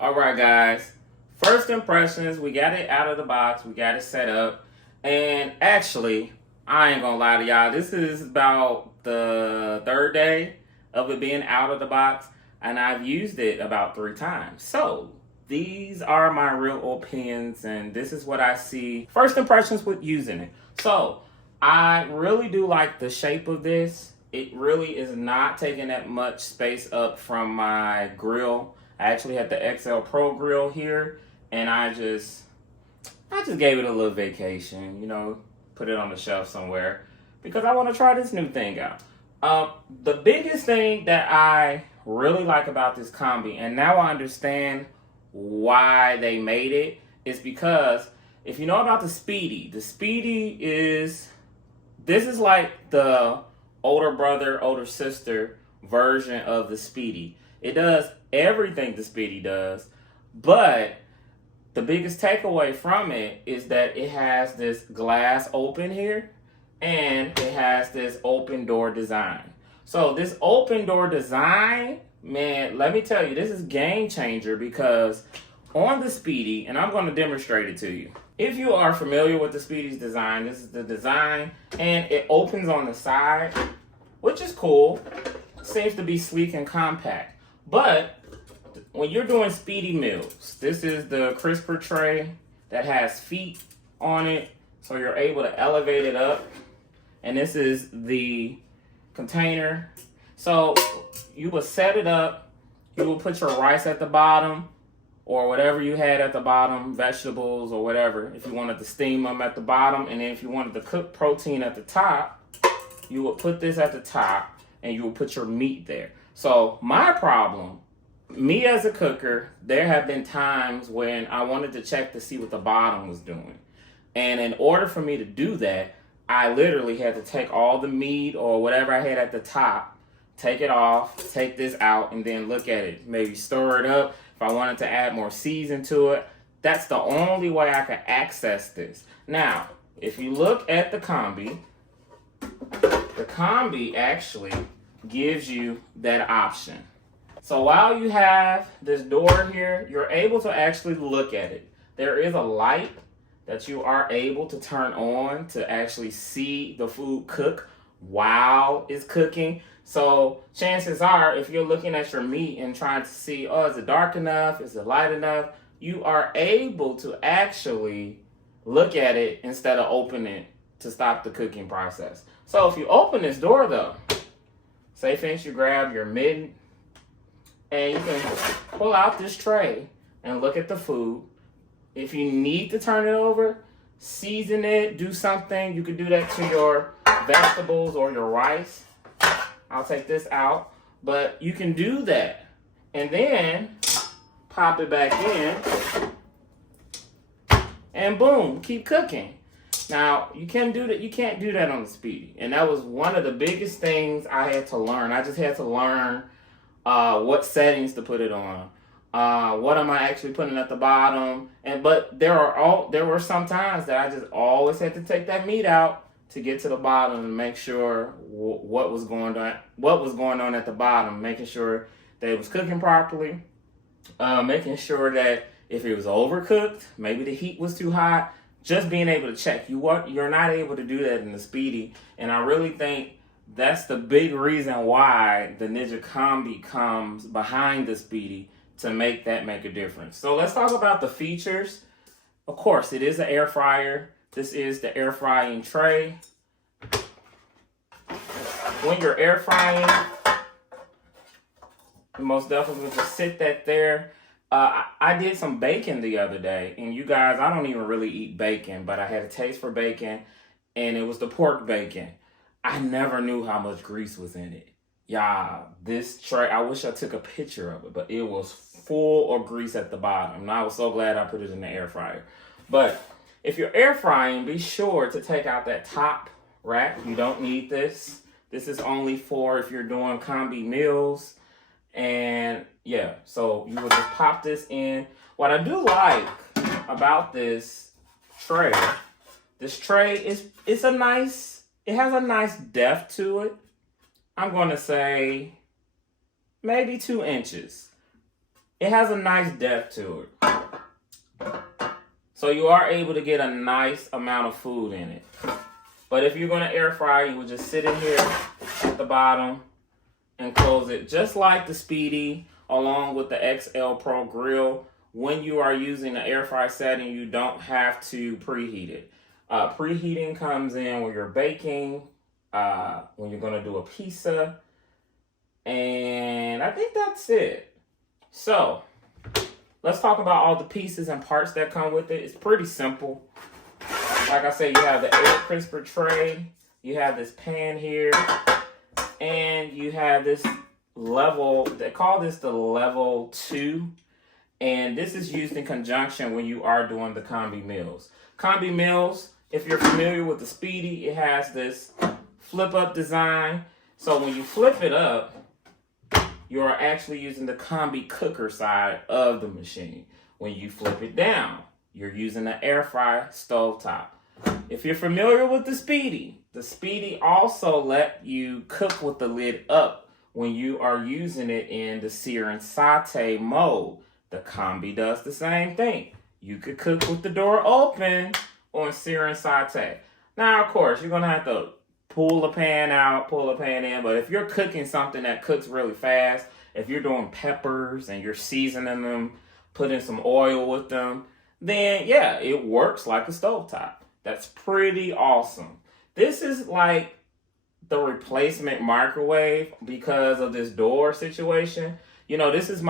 All right, guys. First impressions, we got it out of the box. We got it set up. And actually, I ain't gonna lie to y'all. This is about the third day of it being out of the box. And I've used it about 3 times. So, these are my real opinions. And this is what I see. First impressions with using it. So, I really do like the shape of this. It really is not taking that much space up from my grill. I actually had the XL Pro grill here, and I just gave it a little vacation, put it on the shelf somewhere because I want to try this new thing out. The biggest thing that I really like about this Combi, and now I understand why they made it, is because if you know about the Speedy this is like the older brother, older sister version of the Speedy. It does everything the Speedy does, but the biggest takeaway from it is that it has this glass open here and it has this open door design. So this open door design, man, let me tell you, this is game changer because on the Speedy, and I'm going to demonstrate it to you. If you are familiar with the Speedy's design, this is the design, and it opens on the side, which is cool. Seems to be sleek and compact. But when you're doing Speedy meals, this is the crisper tray that has feet on it, so you're able to elevate it up. And this is the container. So you will set it up, you will put your rice at the bottom, or whatever you had at the bottom, vegetables or whatever, if you wanted to steam them at the bottom, and then if you wanted to cook protein at the top, you would put this at the top, and you will put your meat there. So my problem, me as a cooker, there have been times when I wanted to check to see what the bottom was doing. And in order for me to do that, I literally had to take all the meat or whatever I had at the top, take it off, take this out, and then look at it. Maybe stir it up if I wanted to add more season to it. That's the only way I can access this. Now, if you look at the Combi actually gives you that option. So while you have this door here, you're able to actually look at it. There is a light that you are able to turn on to actually see the food cook while it's cooking. So chances are, if you're looking at your meat and trying to see, oh, is it dark enough? Is it light enough? You are able to actually look at it instead of open it to stop the cooking process. So if you open this door though, say for instance you grab your mitten and you can pull out this tray and look at the food. If you need to turn it over, season it, do something, you could do that to your vegetables or your rice. I'll take this out, but you can do that. And then pop it back in and boom, keep cooking. Now, you can't do that on the Speedy. And that was one of the biggest things I had to learn. I just had to learn what settings to put it on. What am I actually putting at the bottom? But there were some times that I just always had to take that meat out to get to the bottom and make sure what was going on at the bottom, making sure that it was cooking properly, making sure that if it was overcooked, maybe the heat was too hot, just being able to check. You're not able to do that in the Speedy, and I really think that's the big reason why the Ninja Combi comes behind the Speedy, to make a difference. So let's talk about the features. Of course, it is an air fryer. This is the air frying tray. When you're air frying, you most definitely just sit that there. I did some bacon the other day, and you guys, I don't even really eat bacon, but I had a taste for bacon, and it was the pork bacon. I never knew how much grease was in it. Yeah, this tray, I wish I took a picture of it, but it was full of grease at the bottom. And I was so glad I put it in the air fryer. But if you're air frying, be sure to take out that top rack. You don't need this. This is only for if you're doing Combi meals. And yeah, so you would just pop this in. What I do like about this tray it has a nice depth to it. I'm going to say maybe 2 inches. it has a nice depth to it. So you are able to get a nice amount of food in it. But if you're going to air fry, you would just sit in here at the bottom and close it, just like the Speedy along with the XL Pro grill. When you are using the air fry setting, you don't have to preheat it. Preheating comes in when you're baking, when you're going to do a pizza, and I think that's it. So let's talk about all the pieces and parts that come with it. It's pretty simple. Like I said, you have the air crisper tray, you have this pan here, and you have this level, they call this the level 2, and this is used in conjunction when you are doing the combi meals. Combi meals, if you're familiar with the Speedy, it has this flip up design. So when you flip it up, you're actually using the combi cooker side of the machine. When you flip it down, you're using the air fry stovetop. If you're familiar with the Speedy also let you cook with the lid up when you are using it in the sear and saute mode. The Combi does the same thing. You could cook with the door open on sear and saute. Now, of course, you're going to have to pull the pan out, pull the pan in, but if you're cooking something that cooks really fast, if you're doing peppers and you're seasoning them, putting some oil with them, then yeah, it works like a stovetop. That's pretty awesome. This is like the replacement microwave because of this door situation. You know, this is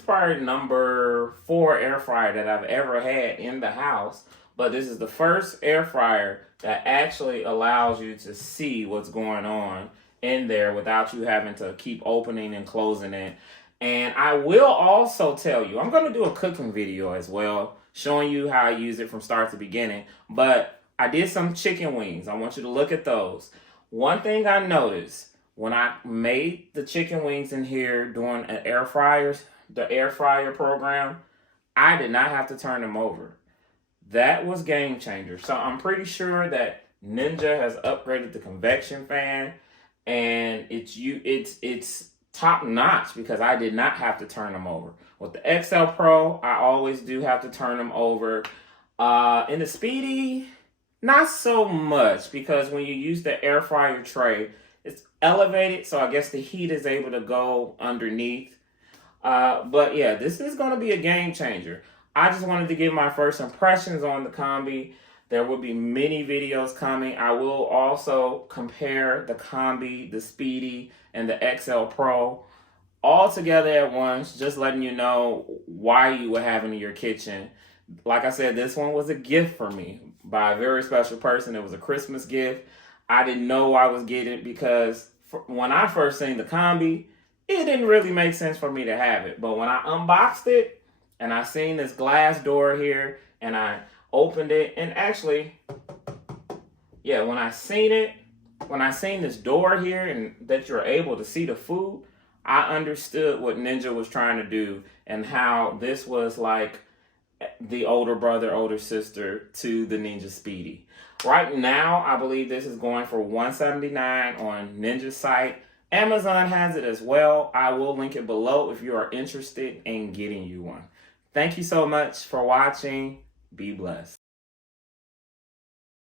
probably number 4 air fryer that I've ever had in the house. But this is the first air fryer that actually allows you to see what's going on in there without you having to keep opening and closing it. And I will also tell you, I'm going to do a cooking video as well, showing you how I use it from start to beginning. But I did some chicken wings. I want you to look at those. One thing I noticed when I made the chicken wings in here doing the air fryer program, I did not have to turn them over. That was game changer. So I'm pretty sure that Ninja has upgraded the convection fan, and it's top notch because I did not have to turn them over. With the XL Pro, I always do have to turn them over. In the Speedy, not so much, because when you use the air fryer tray, it's elevated, so I guess the heat is able to go underneath. But yeah, this is going to be a game changer. I just wanted to give my first impressions on the Combi. There will be many videos coming. I will also compare the Combi, the Speedy, and the XL Pro all together at once, just letting you know why you would have it in your kitchen. Like I said, this one was a gift for me by a very special person. It was a Christmas gift. I didn't know I was getting it because when I first seen the Combi, it didn't really make sense for me to have it. But when I unboxed it and I seen this glass door here and I opened it, and actually, yeah, when I seen this door here and that you're able to see the food, I understood what Ninja was trying to do and how this was like the older brother, older sister to the Ninja Speedy. Right now, I believe this is going for $179 on Ninja's site. Amazon has it as well. I will link it below if you are interested in getting you one. Thank you so much for watching. Be blessed.